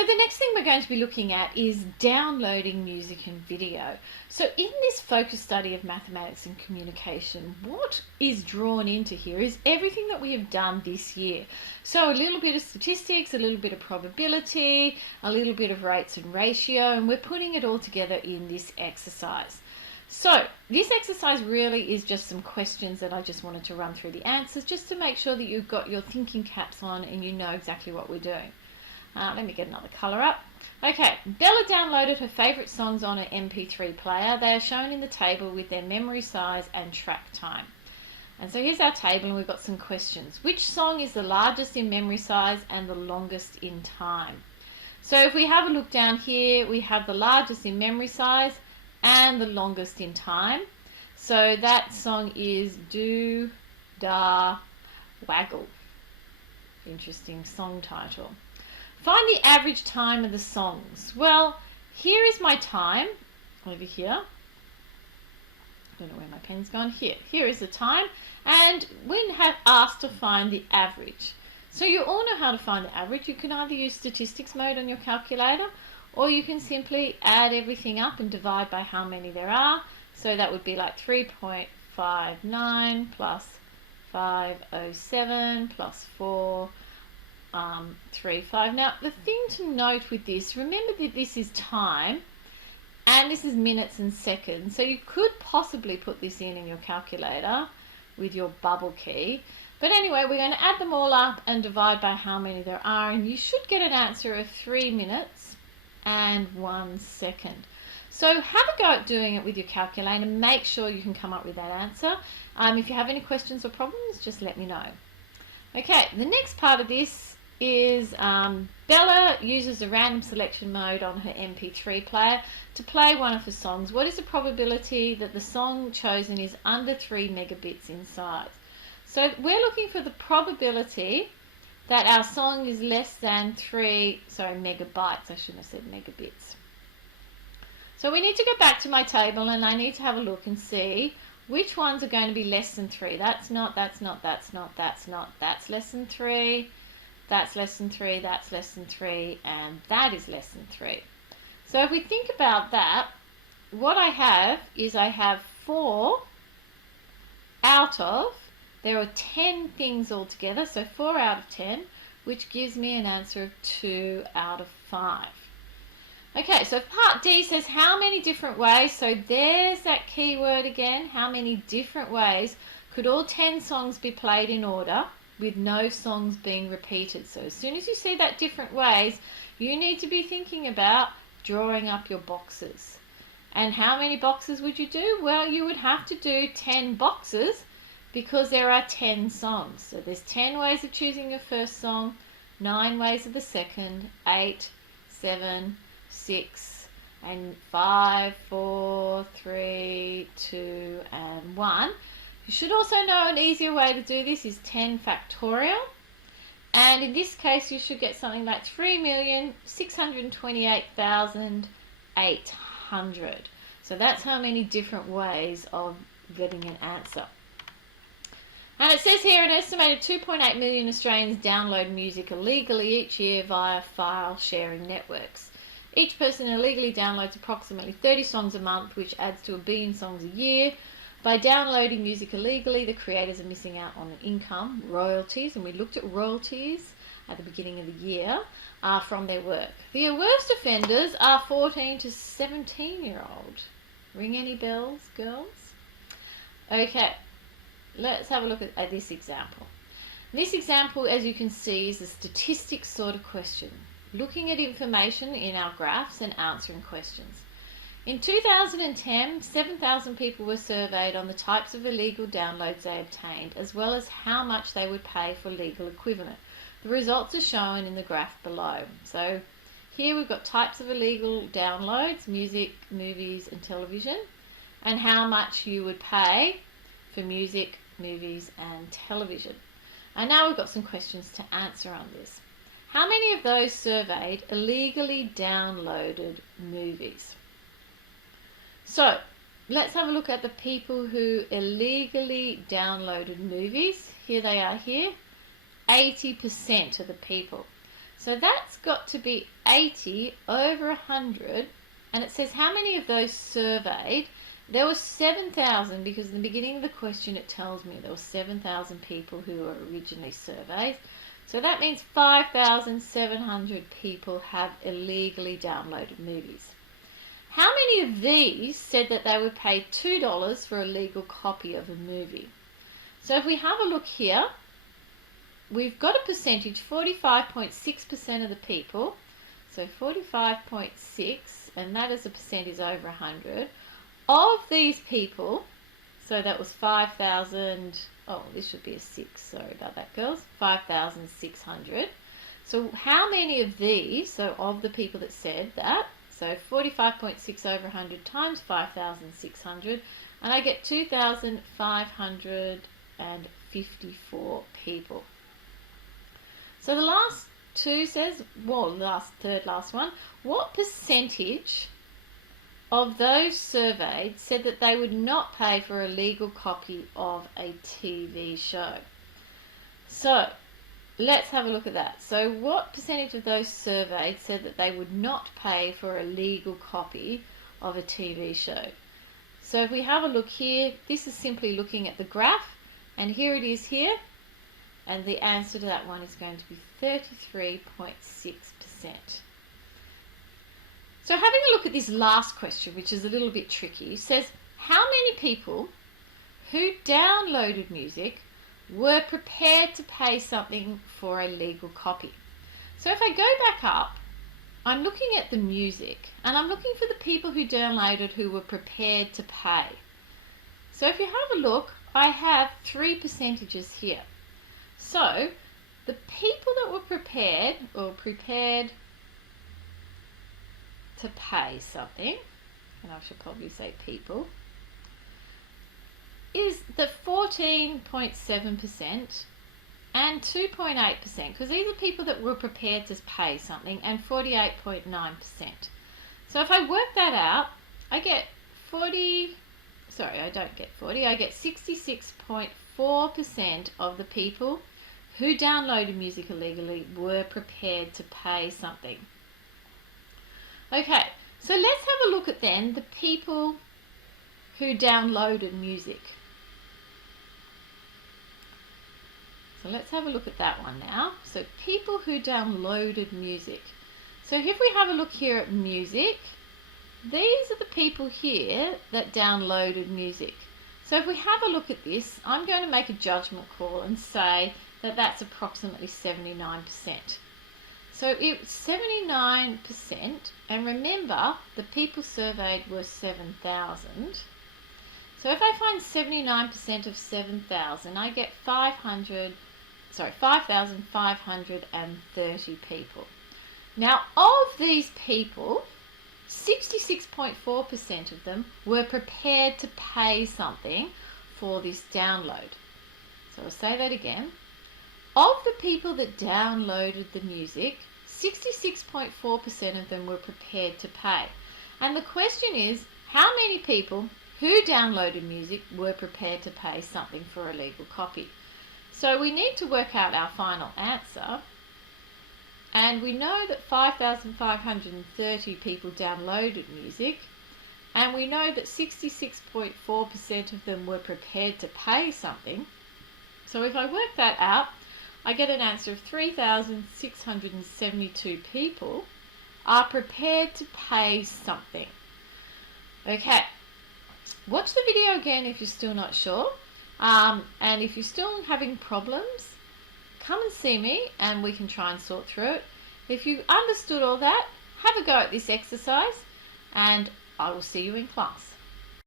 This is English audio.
So the next thing we're going to be looking at is downloading music and video. So in this focus study of mathematics and communication, what is drawn into here is everything that we have done this year. So a little bit of statistics, a little bit of probability, a little bit of rates and ratio, and we're putting it all together in this exercise. So this exercise really is just some questions that I just wanted to run through the answers just to make sure that you've got your thinking caps on and you know exactly what we're doing. Let me get another colour up. Okay, Bella downloaded her favourite songs on her MP3 player. They are shown in the table with their memory size and track time. And so here's our table and we've got some questions. Which song is the largest in memory size and the longest in time? So if we have a look down here, we have the largest in memory size and the longest in time. So that song is Do Da Waggle. Interesting song title. Find the average time of the songs. Well, here is my time over here. I don't know where my pen's gone. Here is the time, and we have asked to find the average. So you all know how to find the average. You can either use statistics mode on your calculator, or you can simply add everything up and divide by how many there are. So that would be like 3.59 plus 507 plus 435. Now the thing to note with this, remember that this is time and this is minutes and seconds, so you could possibly put this in your calculator with your bubble key, but anyway, we're going to add them all up and divide by how many there are, and you should get an answer of 3 minutes and 1 second. So have a go at doing it with your calculator. Make sure you can come up with that answer. If you have any questions or problems, just let me know. Okay, the next part of this is Bella uses a random selection mode on her MP3 player to play one of her songs. What is the probability that the song chosen is under 3 megabits in size? So we're looking for the probability that our song is less than megabytes. I shouldn't have said megabits. So we need to go back to my table and I need to have a look and see which ones are going to be less than 3. That's not, that's not, that's not, that's not, that's less than 3, that's less than 3, that's less than 3, and that is less than 3. So if we think about that, what I have is I have 4 out of, there are 10 things altogether, so 4 out of 10, which gives me an answer of 2 out of 5. Okay, so part D says how many different ways, so there's that keyword again, how many different ways could all 10 songs be played in order with no songs being repeated. So as soon as you see that different ways, you need to be thinking about drawing up your boxes. And how many boxes would you do? Well, you would have to do 10 boxes because there are 10 songs. So there's 10 ways of choosing your first song, 9 ways of the second, 8, 7, 6, and 5, 4, 3, 2, and 1. You should also know an easier way to do this is 10 factorial. And in this case, you should get something like 3,628,800. So that's how many different ways of getting an answer. And it says here an estimated 2.8 million Australians download music illegally each year via file sharing networks. Each person illegally downloads approximately 30 songs a month, which adds to 1 billion songs a year. By downloading music illegally, the creators are missing out on income, royalties, and we looked at royalties at the beginning of the year, from their work. The worst offenders are 14 to 17-year-old. Ring any bells, girls? Okay, let's have a look at this example. This example, as you can see, is a statistics sort of question, looking at information in our graphs and answering questions. In 2010, 7,000 people were surveyed on the types of illegal downloads they obtained, as well as how much they would pay for legal equivalent. The results are shown in the graph below. So here we've got types of illegal downloads, music, movies and television, and how much you would pay for music, movies and television. And now we've got some questions to answer on this. How many of those surveyed illegally downloaded movies? So let's have a look at the people who illegally downloaded movies. Here they are here, 80% of the people. So that's got to be 80 over 100. And it says how many of those surveyed. There were 7,000, because in the beginning of the question it tells me there were 7,000 people who were originally surveyed. So that means 5,700 people have illegally downloaded movies. How many of these said that they would pay $2 for a legal copy of a movie? So if we have a look here, we've got a percentage, 45.6% of the people. So 45.6, and that is a percentage over 100. Of these people, so that was 5,000, oh, this should be a 6, sorry about that, girls, 5,600. So how many of these, so of the people that said that, so 45.6 over 100 times 5,600, and I get 2,554 people. So the last two says, well, last one, what percentage of those surveyed said that they would not pay for a legal copy of a TV show? So let's have a look at that. So what percentage of those surveyed said that they would not pay for a legal copy of a TV show? So if we have a look here, this is simply looking at the graph, and here it is here, and the answer to that one is going to be 33.6%. So having a look at this last question, which is a little bit tricky, says how many people who downloaded music were prepared to pay something for a legal copy? So if I go back up, I'm looking at the music, and I'm looking for the people who downloaded who were prepared to pay. So if you have a look, I have 3 percentages here. So the people that were prepared to pay something, and I should probably say people, is the 14.7% and 2.8%, because these are people that were prepared to pay something, and 48.9%. So if I work that out, I get 66.4% of the people who downloaded music illegally were prepared to pay something. Okay, so let's have a look at then the people who downloaded music. So let's have a look at that one now. So people who downloaded music. So if we have a look here at music, these are the people here that downloaded music. So if we have a look at this, I'm going to make a judgment call and say that that's approximately 79%. So it's 79%, and remember the people surveyed were 7,000. So if I find 79% of 7,000, I get 5,530 people. Now of these people, 66.4% of them were prepared to pay something for this download. So I'll say that again. Of the people that downloaded the music, 66.4% of them were prepared to pay. And the question is, how many people who downloaded music were prepared to pay something for a legal copy? So we need to work out our final answer. And we know that 5,530 people downloaded music, and we know that 66.4% of them were prepared to pay something. So if I work that out, I get an answer of 3,672 people are prepared to pay something. Okay, watch the video again if you're still not sure. And if you're still having problems, come and see me and we can try and sort through it. If you've understood all that, have a go at this exercise, and I will see you in class.